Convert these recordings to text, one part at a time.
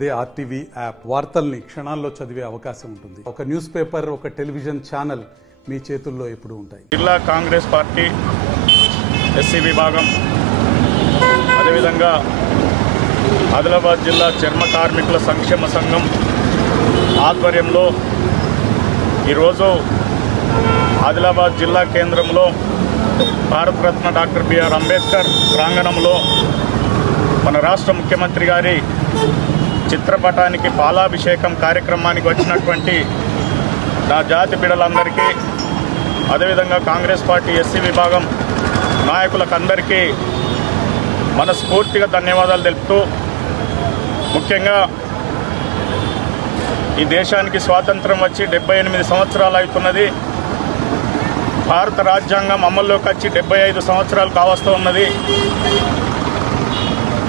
అదే RTV app వార్తల్ని క్షణాల్లో చదివే అవకాశం ఉంటుంది. ఒక న్యూస్ పేపర్, ఒక టెలివిజన్ ఛానల్ మీ చేతుల్లో ఎప్పుడూ ఉంటాయి. జిల్లా కాంగ్రెస్ పార్టీ ఎస్సీ విభాగం, అదేవిధంగా ఆదిలాబాద్ జిల్లా చర్మ కార్మికుల సంక్షేమ సంఘం ఆధ్వర్యంలో ఈరోజు ఆదిలాబాద్ జిల్లా కేంద్రంలో భారతరత్న డాక్టర్ బిఆర్ అంబేద్కర్ ప్రాంగణంలో మన రాష్ట్ర ముఖ్యమంత్రి గారి చిత్రపటానికి పాలాభిషేకం కార్యక్రమానికి వచ్చినటువంటి నా జాతి బిడ్డలందరికీ, అదేవిధంగా కాంగ్రెస్ పార్టీ ఎస్సీ విభాగం నాయకులకు అందరికీ మనస్ఫూర్తిగా ధన్యవాదాలు తెలుపుతూ, ముఖ్యంగా ఈ దేశానికి స్వాతంత్రం వచ్చి 78 సంవత్సరాలు అవుతున్నది. భారత రాజ్యాంగం అమల్లోకి వచ్చి 75 సంవత్సరాలు కావస్తూ ఉన్నది.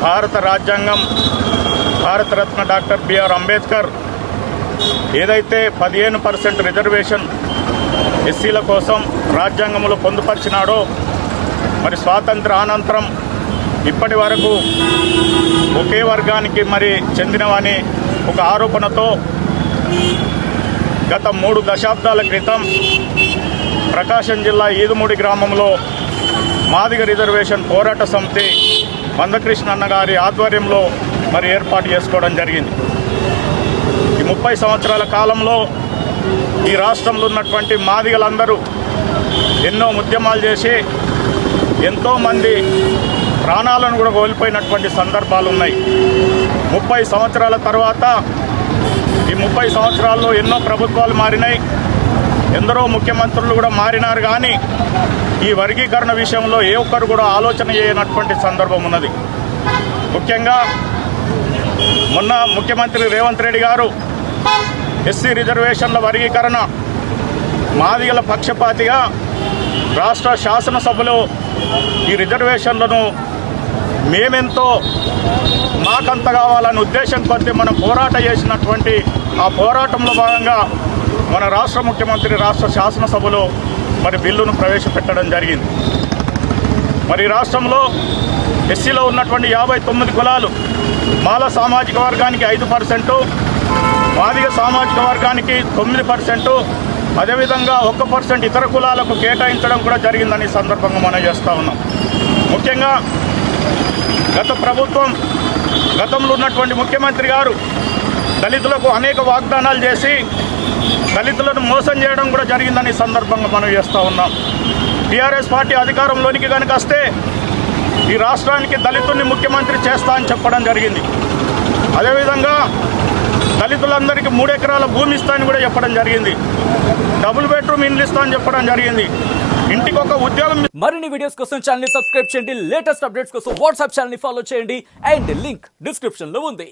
భారత రాజ్యాంగం, భారతరత్న డాక్టర్ బిఆర్ అంబేద్కర్ ఏదైతే 15% రిజర్వేషన్ ఎస్సీల కోసం రాజ్యాంగంలో పొందుపరిచినాడో, మరి స్వాతంత్ర అనంతరం ఇప్పటి వరకు ఒకే వర్గానికి మరి చెందినవని ఒక ఆరోపణతో గత 3 దశాబ్దాల క్రితం ప్రకాశం జిల్లా ఈదుమూడి గ్రామంలో మాదిగ రిజర్వేషన్ పోరాట సమితి మందకృష్ణ అన్న గారి ఆధ్వర్యంలో మరి ఏర్పాటు చేసుకోవడం జరిగింది. ఈ 30 సంవత్సరాల కాలంలో ఈ రాష్ట్రంలో ఉన్నటువంటి మాదిగలందరూ ఎన్నో ఉద్యమాలు చేసి ఎంతోమంది ప్రాణాలను కూడా కోల్పోయినటువంటి సందర్భాలు ఉన్నాయి. 30 సంవత్సరాల తర్వాత ఈ 30 సంవత్సరాల్లో ఎన్నో ప్రభుత్వాలు మారినాయి, ఎందరో ముఖ్యమంత్రులు కూడా మారినారు. కానీ ఈ వర్గీకరణ విషయంలో ఏ ఒక్కరు కూడా ఆలోచన చేయనటువంటి సందర్భం ఉన్నది. ముఖ్యంగా మొన్న ముఖ్యమంత్రి రేవంత్ రెడ్డి గారు ఎస్సీ రిజర్వేషన్ల వర్గీకరణ మాదిగల పక్షపాతిగా రాష్ట్ర శాసనసభలో ఈ రిజర్వేషన్లను మేమెంతో మాకంత కావాలనే ఉద్దేశం కొద్దీ మనం పోరాటం చేసినటువంటి ఆ పోరాటంలో భాగంగా మన రాష్ట్ర ముఖ్యమంత్రి రాష్ట్ర శాసనసభలో మరి బిల్లును ప్రవేశపెట్టడం జరిగింది. మరి రాష్ట్రంలో ఎస్సీలో ఉన్నటువంటి 59 కులాలు, మాల సామాజిక వర్గానికి 5%, మాదిగ సామాజిక వర్గానికి 9%, అదేవిధంగా 1% ఇతర కులాలకు కేటాయించడం కూడా జరిగిందని సందర్భంగా మనం చేస్తూ ఉన్నాం. ముఖ్యంగా గత ప్రభుత్వం, గతంలో ఉన్నటువంటి ముఖ్యమంత్రి గారు దళితులకు అనేక వాగ్దానాలు చేసి దళితులను మోసం చేయడం కూడా జరిగిందని సందర్భంగా మనం చేస్తూ ఉన్నాం. టీఆర్ఎస్ పార్టీ అధికారంలోనికి కనుక వస్తే ఈ రాష్ట్రానికి దళితుల్ని ముఖ్యమంత్రి చేస్తా అని చెప్పడం జరిగింది. అదేవిధంగా దళితులందరికీ 3 ఎకరాల భూమి ఇస్తా అని కూడా చెప్పడం జరిగింది. డబుల్ బెడ్రూమ్ ఇండ్లు ఇస్తా అని చెప్పడం జరిగింది. ఇంటికి ఒక ఉద్యోగం. మరిన్ని వీడియోస్ కోసం ఛానల్ ని సబ్స్క్రైబ్ చేయండి. లేటెస్ట్ అప్డేట్స్ కోసం వాట్సాప్ ఛానల్ ని ఫాలో చేయండి. అండ్ లింక్ డిస్క్రిప్షన్ లో ఉంది.